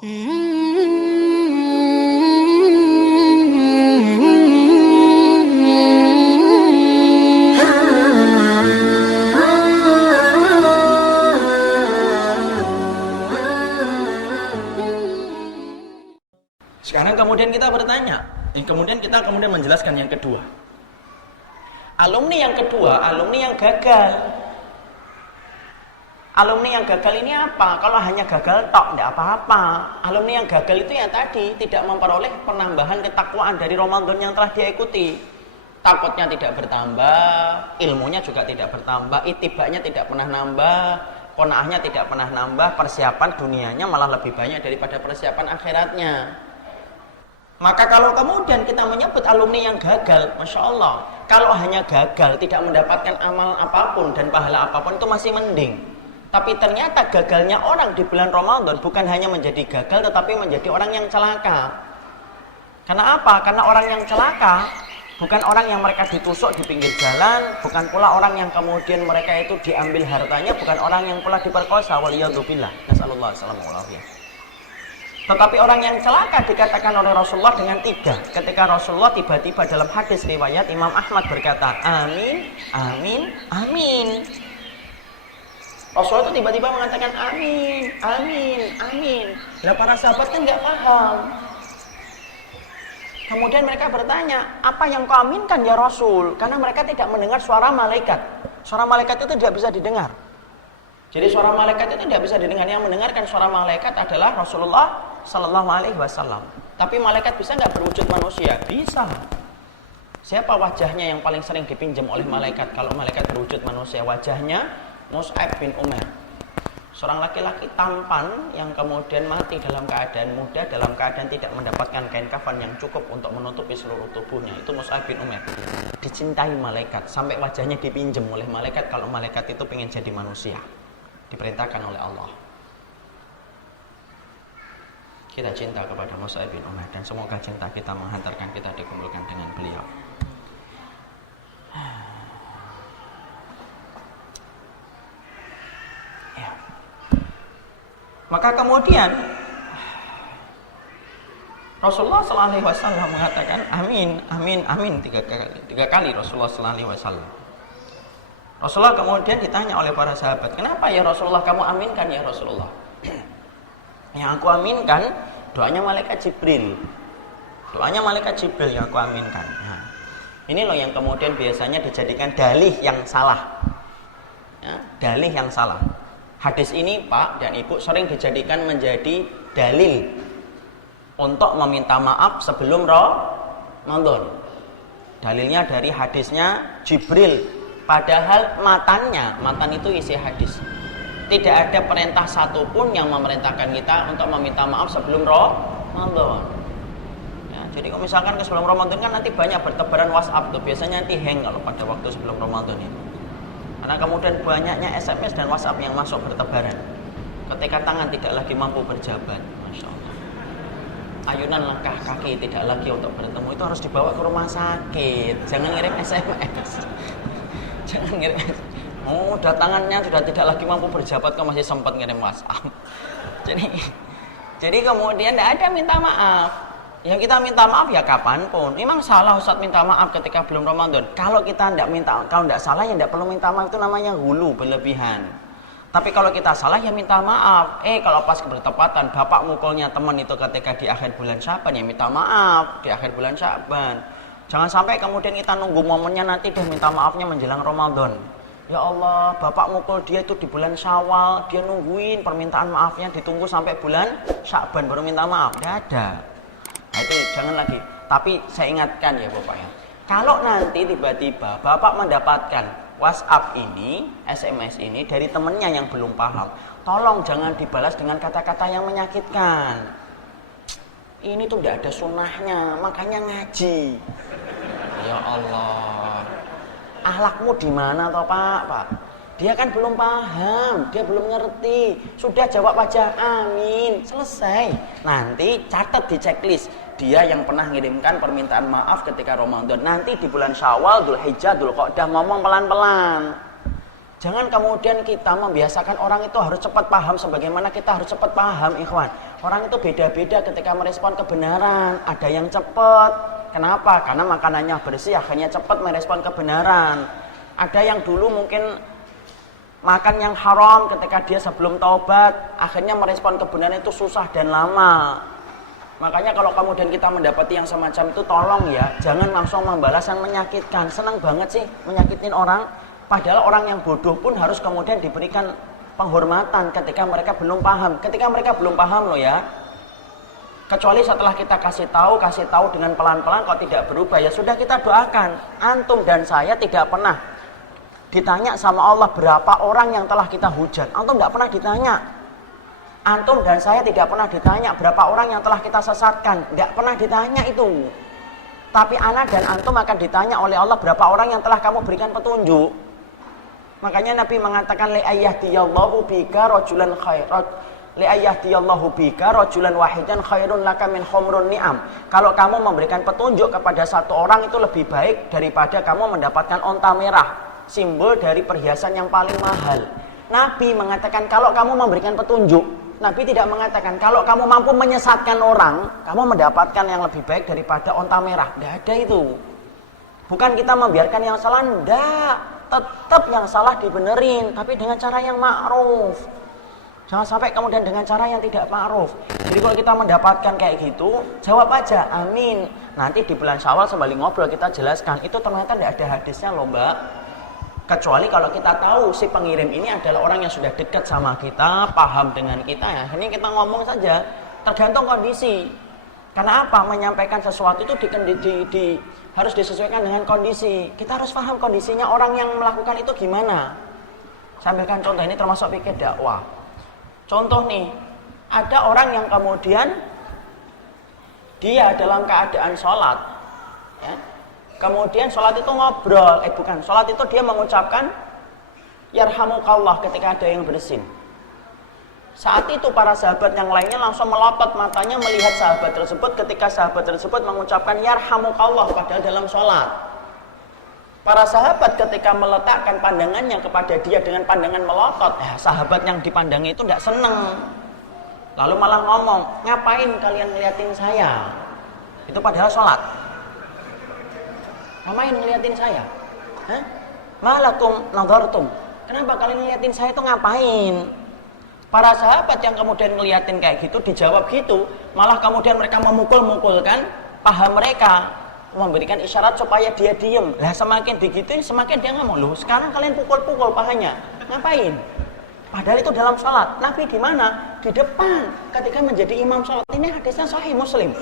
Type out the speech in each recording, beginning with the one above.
Sekarang kemudian kita bertanya, kemudian kita menjelaskan yang kedua. Alumni yang kedua, alumni yang gagal. Alumni yang gagal ini apa? Kalau hanya gagal tok, tidak apa-apa. Alumni yang gagal itu yang tadi tidak memperoleh penambahan ketakwaan dari Ramadan yang telah dia ikuti. Takutnya tidak bertambah, ilmunya juga tidak bertambah, itibaknya tidak pernah nambah, qanaahnya tidak pernah nambah, persiapan dunianya malah lebih banyak daripada persiapan akhiratnya. Maka kalau kemudian kita menyebut alumni yang gagal, Masya Allah, kalau hanya gagal, tidak mendapatkan amal apapun dan pahala apapun, itu masih mending. Tapi ternyata gagalnya orang di bulan Ramadan bukan hanya menjadi gagal, tetapi menjadi orang yang celaka. Karena apa? Karena orang yang celaka bukan orang yang mereka ditusuk di pinggir jalan, bukan pula orang yang kemudian mereka itu diambil hartanya, bukan orang yang pula diperkosa, waliyadzubillah, nasallallahu alaihi wasallam. Tetapi orang yang celaka dikatakan oleh Rasulullah dengan tiga. Ketika Rasulullah tiba-tiba dalam hadis riwayat Imam Ahmad berkata, amin, amin, amin. Rasulullah itu tiba-tiba mengatakan amin, amin, amin. Nah, para sahabat kan nggak paham. Kemudian mereka bertanya, apa yang kau aminkan ya Rasul? Karena mereka tidak mendengar suara malaikat. Suara malaikat itu tidak bisa didengar. Jadi suara malaikat itu tidak bisa didengar. Yang mendengarkan suara malaikat adalah Rasulullah Sallallahu Alaihi Wasallam. Tapi malaikat bisa nggak berwujud manusia? Bisa. Siapa wajahnya yang paling sering dipinjam oleh malaikat? Kalau malaikat berwujud manusia, wajahnya Mus'ab bin Umair. Seorang laki-laki tampan yang kemudian mati dalam keadaan muda, dalam keadaan tidak mendapatkan kain kafan yang cukup untuk menutupi seluruh tubuhnya. Itu Mus'ab bin Umair. Dicintai malaikat, sampai wajahnya dipinjam oleh malaikat kalau malaikat itu pengen jadi manusia. Diperintahkan oleh Allah. Kita cinta kepada Mus'ab bin Umair dan semoga cinta kita menghantarkan kita dikumpulkan dengan beliau. Ya. Maka kemudian Rasulullah SAW mengatakan amin, amin, amin tiga kali Rasulullah SAW. Rasulullah kemudian ditanya oleh para sahabat, kenapa ya Rasulullah kamu aminkan ya Rasulullah? Yang aku aminkan doanya malaikat Jibril. Doanya malaikat Jibril yang aku aminkan. Nah, ini loh yang kemudian biasanya dijadikan dalih yang salah. Ya, dalih yang salah. Hadis ini Pak dan Ibu sering dijadikan menjadi dalil untuk meminta maaf sebelum Ramadan. Dalilnya dari hadisnya Jibril. Padahal matan itu isi hadis. Tidak ada perintah satupun yang memerintahkan kita untuk meminta maaf sebelum Ramadan. Ya, jadi kalau misalkan ke sebelum Ramadan kan nanti banyak bertebaran WhatsApp tuh. Biasanya nanti hang kalau pada waktu sebelum Ramadan ya. Karena kemudian banyaknya SMS dan WhatsApp yang masuk bertebaran. Ketika tangan tidak lagi mampu berjabat, Masya Allah. Ayunan langkah kaki tidak lagi untuk bertemu, itu harus dibawa ke rumah sakit. Jangan ngirim SMS. Jangan ngirim. Oh, udah tangannya sudah tidak lagi mampu berjabat, kok masih sempat ngirim WhatsApp. Jadi kemudian tidak ada minta maaf. Yang kita minta maaf ya kapanpun. Memang salah Ustaz minta maaf ketika belum Ramadan. Kalau kita tidak minta, kalau tidak salah ya tidak perlu minta maaf, itu namanya hulu berlebihan. Tapi kalau kita salah ya minta maaf. Kalau pas bertepatan bapak mukulnya teman itu ketika di akhir bulan Syaban ya minta maaf di akhir bulan Syaban. Jangan sampai kemudian kita nunggu momennya nanti deh minta maafnya menjelang Ramadan. Ya Allah, bapak mukul dia itu di bulan Syawal, dia nungguin permintaan maafnya ditunggu sampai bulan Sya'ban baru minta maaf. Tidak ada. Nah, itu jangan lagi. Tapi saya ingatkan ya Bapak ya. Kalau nanti tiba-tiba Bapak mendapatkan WhatsApp ini, SMS ini dari temennya yang belum paham, tolong jangan dibalas dengan kata-kata yang menyakitkan. Ini tuh tidak ada sunnahnya, makanya ngaji. Ya Allah. Akhlakmu di mana toh Pak? Dia kan belum paham, dia belum ngerti. Sudah jawab aja amin, selesai. Nanti catat di checklist. Dia yang pernah ngirimkan permintaan maaf ketika Ramadan. Nanti di bulan Syawal, Dzulhijjah, Dzulqa'dah ngomong pelan-pelan. Jangan kemudian kita membiasakan orang itu harus cepat paham sebagaimana kita harus cepat paham, ikhwan. Orang itu beda-beda ketika merespon kebenaran. Ada yang cepat. Kenapa? Karena makanannya bersih, akhirnya cepat merespon kebenaran. Ada yang dulu mungkin makan yang haram ketika dia sebelum taubat, akhirnya merespon kebenaran itu susah dan lama. Makanya kalau kemudian kita mendapati yang semacam itu, tolong ya, jangan langsung membalas yang menyakitkan. Senang banget sih menyakitin orang, padahal orang yang bodoh pun harus kemudian diberikan penghormatan ketika mereka belum paham. Ketika mereka belum paham loh ya. Kecuali setelah kita kasih tahu dengan pelan-pelan, kok tidak berubah, ya sudah kita doakan. Antum dan saya tidak pernah ditanya sama Allah berapa orang yang telah kita hujat. Antum tidak pernah ditanya. Antum dan saya tidak pernah ditanya berapa orang yang telah kita sesatkan. Tidak pernah ditanya itu. Tapi ana dan antum akan ditanya oleh Allah berapa orang yang telah kamu berikan petunjuk. Makanya Nabi mengatakan li ayyahdiyallahu bika rajulan khairat. Li ayyahdiyallahu bika rajulan wahidan khairun laka min humrun ni'am. Kalau kamu memberikan petunjuk kepada satu orang itu lebih baik daripada kamu mendapatkan onta merah, simbol dari perhiasan yang paling mahal. Nabi mengatakan kalau kamu memberikan petunjuk. Nabi tidak mengatakan kalau kamu mampu menyesatkan orang, kamu mendapatkan yang lebih baik daripada onta merah. Tidak ada itu. Bukan kita membiarkan yang salah, tidak. Tetap yang salah dibenerin, tapi dengan cara yang ma'ruf. Jangan sampai kemudian dengan cara yang tidak ma'ruf. Jadi kalau kita mendapatkan kayak gitu, jawab aja, amin. Nanti di bulan Syawal sembari ngobrol kita jelaskan, itu ternyata tidak ada hadisnya loh mbak. Kecuali kalau kita tahu si pengirim ini adalah orang yang sudah dekat sama kita, paham dengan kita, ya akhirnya kita ngomong saja. Tergantung kondisi. Karena apa? Menyampaikan sesuatu itu harus disesuaikan dengan kondisi. Kita harus paham kondisinya orang yang melakukan itu gimana. Saya ambilkan contoh, ini termasuk pikir dakwah. Contoh nih, ada orang yang kemudian dia dalam keadaan sholat, ya. Kemudian sholat itu ngobrol, sholat itu dia mengucapkan yarhamukallah ketika ada yang bersin. Saat itu para sahabat yang lainnya langsung melotot matanya melihat sahabat tersebut ketika sahabat tersebut mengucapkan yarhamukallah padahal dalam sholat. Para sahabat ketika meletakkan pandangannya kepada dia dengan pandangan melotot, sahabat yang dipandangi itu tidak senang. Lalu malah ngomong, ngapain kalian ngeliatin saya? Itu padahal sholat. Ngapain ngeliatin saya? Hah? Malakum nadhartum. Kenapa kalian ngeliatin saya itu ngapain? Para sahabat yang kemudian ngeliatin kayak gitu, dijawab gitu, malah kemudian mereka memukul-mukulkan paha mereka, memberikan isyarat supaya dia diem. Lah semakin digituin, semakin dia ngomong, loh sekarang kalian pukul-pukul pahanya, ngapain? Padahal itu dalam sholat. Nabi di mana? Di depan. Ketika menjadi imam sholat. Ini hadisnya Sahih Muslim.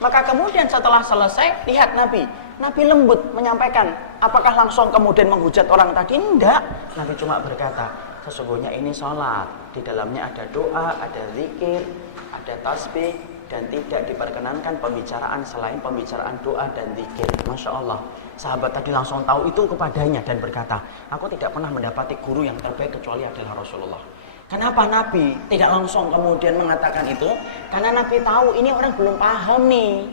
Maka kemudian setelah selesai, lihat Nabi. Nabi lembut menyampaikan. Apakah langsung kemudian menghujat orang tadi? Enggak. Nabi cuma berkata, sesungguhnya ini sholat. Di dalamnya ada doa, ada zikir, ada tasbih, dan tidak diperkenankan pembicaraan selain pembicaraan doa dan zikir. Masya Allah. Sahabat tadi langsung tahu itu kepadanya dan berkata, aku tidak pernah mendapati guru yang terbaik kecuali adalah Rasulullah. Kenapa Nabi tidak langsung kemudian mengatakan itu? Karena Nabi tahu ini orang belum paham nih.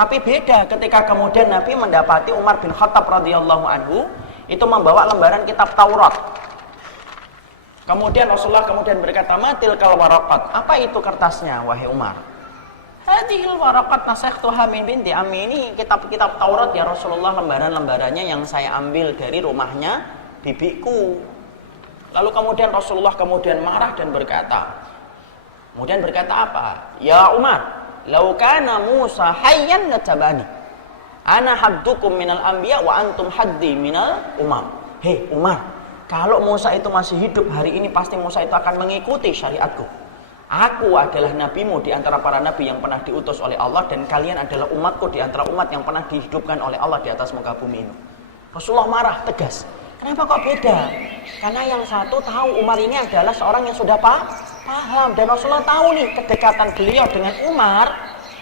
Tapi beda ketika kemudian Nabi mendapati Umar bin Khattab radhiyallahu anhu itu membawa lembaran kitab Taurat. Kemudian Rasulullah kemudian berkata, matil kal waraqat. Apa itu kertasnya wahai Umar? Hadhil waraqat nasakhtuha min binti ammi. Ini kitab-kitab Taurat ya Rasulullah, lembaran-lembarannya yang saya ambil dari rumahnya bibiku. Lalu kemudian Rasulullah kemudian marah dan berkata, apa? Ya Umar, lau kana Musa hayyan latabani. Ana haddukum minal anbiya wa antum haddi minal umam. Hei Umar, kalau Musa itu masih hidup hari ini, pasti Musa itu akan mengikuti syariatku. Aku adalah nabimu di antara para nabi yang pernah diutus oleh Allah, dan kalian adalah umatku di antara umat yang pernah dihidupkan oleh Allah di atas muka bumi ini. Rasulullah marah, tegas. Kenapa kok beda? Karena yang satu tahu Umar ini adalah seorang yang sudah paham. Dan Rasulullah tahu nih kedekatan beliau dengan Umar,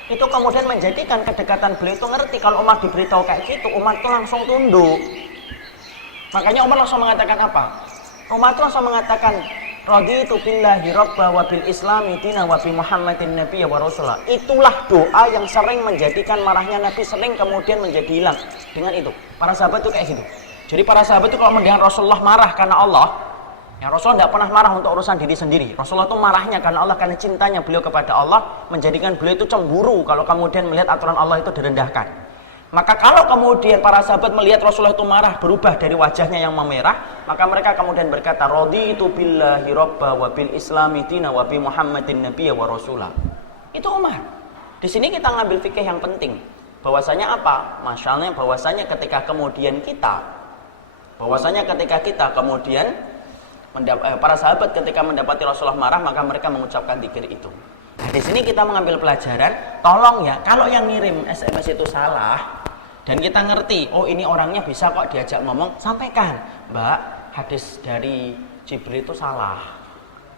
itu kemudian menjadikan kedekatan beliau itu ngerti. Kalau Umar diberitahu kayak gitu, Umar itu langsung tunduk. Makanya Umar langsung mengatakan apa? Umar itu langsung mengatakan, raditu billahi rabba wa bil islami dina wa bi muhammadin nabiyya wa rasulah. Itulah doa yang sering menjadikan marahnya Nabi sering kemudian menjadi hilang. Dengan itu, para sahabat itu kayak gitu. Jadi para sahabat itu kalau mendengar Rasulullah marah karena Allah, Ya, Rasulullah tidak pernah marah untuk urusan diri sendiri. Rasulullah itu marahnya karena Allah, karena cintanya beliau kepada Allah menjadikan beliau itu cemburu kalau kemudian melihat aturan Allah itu direndahkan. Maka kalau kemudian para sahabat melihat Rasulullah itu marah, berubah dari wajahnya yang memerah, maka mereka kemudian berkata, raditu billahi robba wa bil islami dina wa bi muhammadin nabiyya wa rasulah. Itu Umar. Di sini kita ngambil fikih yang penting. Bahwasanya apa? Masalahnya bahwasanya ketika kita kemudian para sahabat ketika mendapati Rasulullah marah, maka mereka mengucapkan dzikir itu. Nah, di sini kita mengambil pelajaran, tolong ya, kalau yang ngirim SMS itu salah dan kita ngerti, oh ini orangnya bisa kok diajak ngomong, sampaikan, Mbak, hadis dari Jibril itu salah.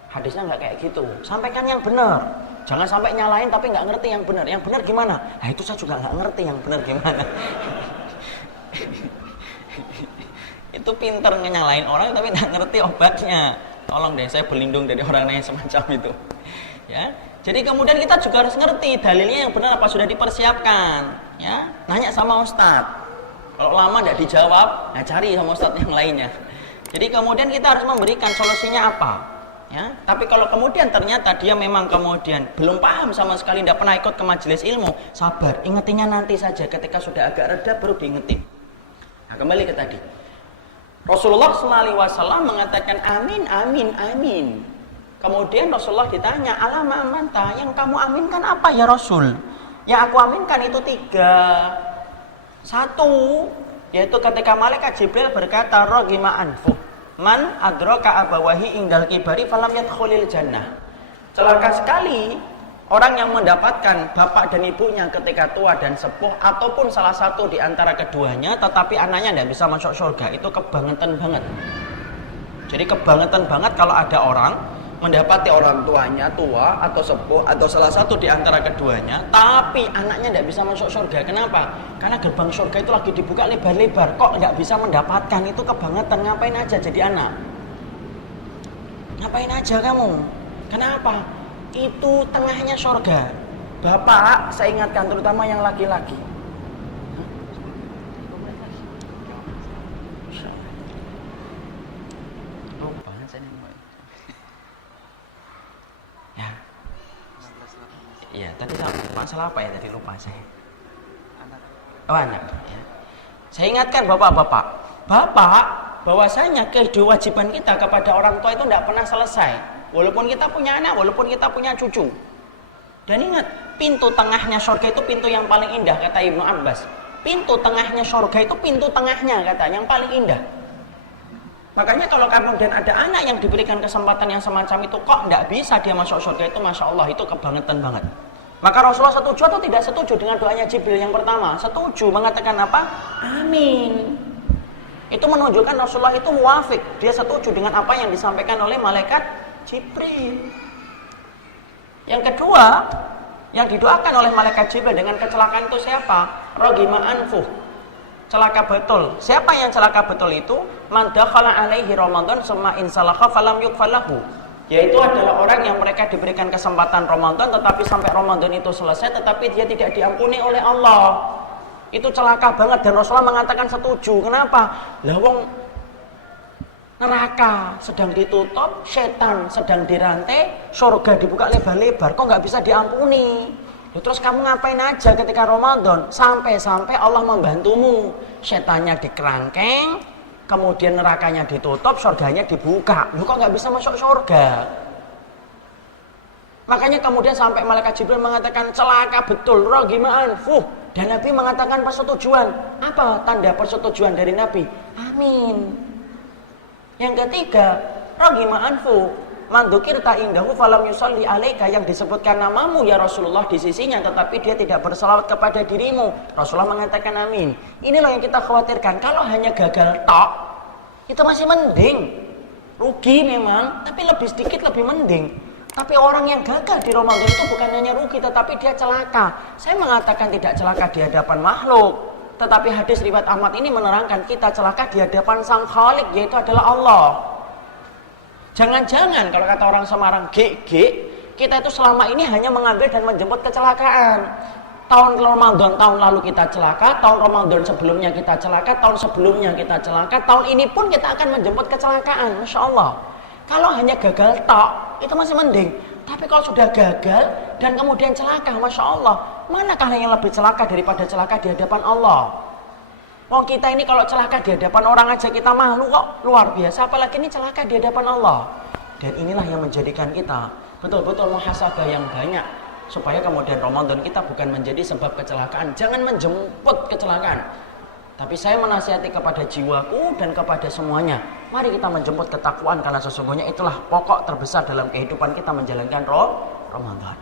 Hadisnya nggak kayak gitu. Sampaikan yang benar. Jangan sampai nyalain tapi nggak ngerti yang benar. Yang benar gimana? Nah, itu saya juga nggak ngerti yang benar gimana. Itu pinter nyalain orang tapi nggak ngerti obatnya. Tolong deh, saya berlindung dari orang yang semacam itu. Ya, jadi kemudian kita juga harus ngerti dalilnya yang benar apa sudah dipersiapkan. Ya, nanya sama ustadz. Kalau lama nggak dijawab, nah cari sama ustadz yang lainnya. Jadi kemudian kita harus memberikan solusinya apa. Ya, tapi kalau kemudian ternyata dia memang kemudian belum paham sama sekali, tidak pernah ikut ke majelis ilmu, sabar, ingetinnya nanti saja ketika sudah agak reda baru diingetin. Nah, kembali ke tadi. Rasulullah SAW mengatakan amin, amin, amin. Kemudian Rasulullah ditanya, alama amanta, yang kamu aminkan apa ya Rasul? Yang aku aminkan itu 3. 1, yaitu ketika malaikat Jibril berkata, ragima anfuh, man adraka abawahi ingdal kibari falam yadkhulil jannah. Celaka sekali orang yang mendapatkan bapak dan ibunya ketika tua dan sepuh, ataupun salah satu di antara keduanya, tetapi anaknya tidak bisa masuk surga. Itu kebangetan banget. Jadi kebangetan banget kalau ada orang mendapati orang tuanya tua atau sepuh atau salah satu di antara keduanya, tapi anaknya tidak bisa masuk surga. Kenapa? Karena gerbang surga itu lagi dibuka lebar-lebar, kok tidak bisa mendapatkan. Itu kebangetan. Ngapain aja jadi anak? Ngapain aja kamu? Kenapa? Itu tengahnya surga. Bapak, saya ingatkan terutama yang laki-laki. Ya, tadi masalah apa ya? Tadi lupa saya. Oh, anak. Ya. Saya ingatkan bapak-bapak, bahwasanya kewajiban kita kepada orang tua itu tidak pernah selesai. Walaupun kita punya anak, walaupun kita punya cucu. Dan ingat, pintu tengahnya surga itu pintu yang paling indah, kata Ibnu Abbas. Pintu tengahnya surga itu pintu tengahnya, kata, yang paling indah. Makanya kalau kemudian ada anak yang diberikan kesempatan yang semacam itu, kok tidak bisa dia masuk surga, itu Masya Allah, itu kebangetan banget. Maka Rasulullah setuju atau tidak setuju dengan doanya Jibril yang pertama? Setuju, mengatakan apa? Amin. Itu menunjukkan Rasulullah itu muafik, dia setuju dengan apa yang disampaikan oleh malaikat Jibril. Yang kedua, yang didoakan oleh malaikat Jibril dengan kecelakaan itu siapa? Ragima anfuh, celaka betul. Siapa yang celaka betul itu? Man dakhala alaihi Ramadan summa insalakha falam yukfalahu. Yaitu adalah orang yang mereka diberikan kesempatan Ramadan, tetapi sampai Ramadan itu selesai tetapi dia tidak diampuni oleh Allah. Itu celaka banget, dan Rasulullah mengatakan setuju. Kenapa? Lawang neraka sedang ditutup, setan sedang dirantai, surga dibuka lebar-lebar, kok nggak bisa diampuni? Terus kamu ngapain aja ketika Ramadan? Sampai-sampai Allah membantumu, setannya dikerangkeng, kemudian nerakanya ditutup, surganya dibuka. Lu kok nggak bisa masuk surga? Makanya kemudian sampai malaikat Jibril mengatakan celaka betul, ragima anfuh. Dan Nabi mengatakan persetujuan. Apa tanda persetujuan dari Nabi? Amin. Yang ketiga, ragima anfuh, man dzukirta indahu falam yusalli alaika, yang disebutkan namamu ya Rasulullah di sisinya tetapi dia tidak berselawat kepada dirimu. Rasulullah mengatakan amin. Ini loh yang kita khawatirkan. Kalau hanya gagal tok, itu masih mending. Rugi memang, tapi lebih sedikit lebih mending. Tapi orang yang gagal di Ramadan itu bukan hanya rugi, tetapi dia celaka. Saya mengatakan tidak celaka di hadapan makhluk, tetapi hadis riwayat Ahmad ini menerangkan kita celaka di hadapan Sang Khalik, yaitu adalah Allah. Jangan-jangan kalau kata orang Semarang, kita itu selama ini hanya mengambil dan menjemput kecelakaan. Tahun Ramadan tahun lalu kita celaka, tahun Ramadan sebelumnya kita celaka, tahun sebelumnya kita celaka, tahun ini pun kita akan menjemput kecelakaan. Masya Allah. Kalau hanya gagal tok, itu masih mending. Tapi kalau sudah gagal dan kemudian celaka, Masya Allah, manakah yang lebih celaka daripada celaka di hadapan Allah? Wong kita ini kalau celaka di hadapan orang aja kita malu kok, luar biasa, apalagi ini celaka di hadapan Allah. Dan inilah yang menjadikan kita betul-betul muhasabah yang banyak, supaya kemudian Ramadan kita bukan menjadi sebab kecelakaan. Jangan menjemput kecelakaan. Tapi saya menasihati kepada jiwaku dan kepada semuanya, mari kita menjemput ketakwaan, karena sesungguhnya itulah pokok terbesar dalam kehidupan kita menjalankan Ramadan.